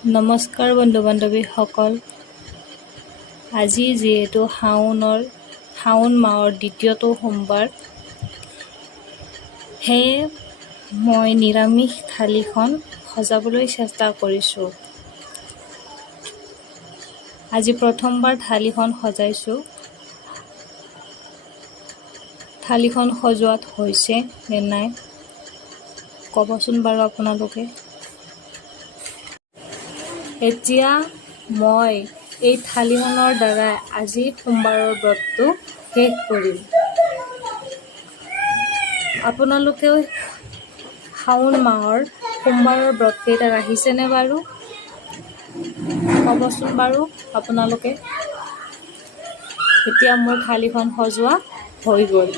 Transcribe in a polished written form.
নমস্কাৰ বন্ধু বান্ধৱীসকল। আজি যিহেতু শাওণ মাহৰ দ্বিতীয়টো সোমবাৰ, সেয়ে মই নিৰামিষ থালিখন সজাবলৈ চেষ্টা কৰিছোঁ। আজি প্ৰথমবাৰ থালিখন সজাইছোঁ। থালিখন সজোৱাত হৈছে নে নাই ক'বচোন বাৰু আপোনালোকে। এতিয়া মই এই থালিখনৰ দ্বাৰা আজি সোমবাৰৰ ব্ৰতটো শেষ কৰিম। আপোনালোকেও শাওণ মাহৰ সোমবাৰৰ ব্ৰতকেইটা ৰাখিছেনে বাৰু ক'বচোন বাৰু আপোনালোকে। এতিয়া মোৰ থালিখন সজোৱা হৈ গ'ল।